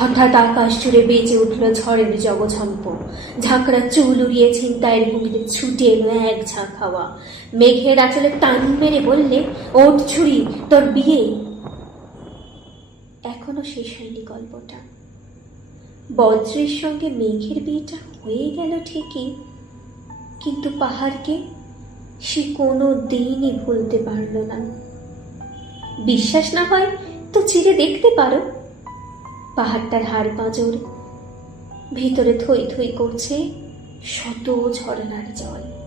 হঠাৎ আকাশ জুড়ে বেজে উঠল ঝড়ের জগঝম্প। ঝাঁকড়া চুল উড়িয়ে ছিনতাইয়ের ভূমিতে ছুটে এলো এক ঝাঁক হাওয়া। মেঘের আঁচলে টান মেরে বললে, ওঠ ছুরি, তোর বিয়ে। এখনও শেষ হয়নি গল্পটা। বজ্রের সঙ্গে মেঘের বিয়েটা হয়ে গেল ঠিকই, কিন্তু পাহাড়কে সে কোনো দিনই ভুলতে পারল না। বিশ্বাস না হয় তো চিরে দেখতে পারো। পাহাড়টার হাড় পাঁজর। ভিতরে থই থই করছে শত ঝরনার জল।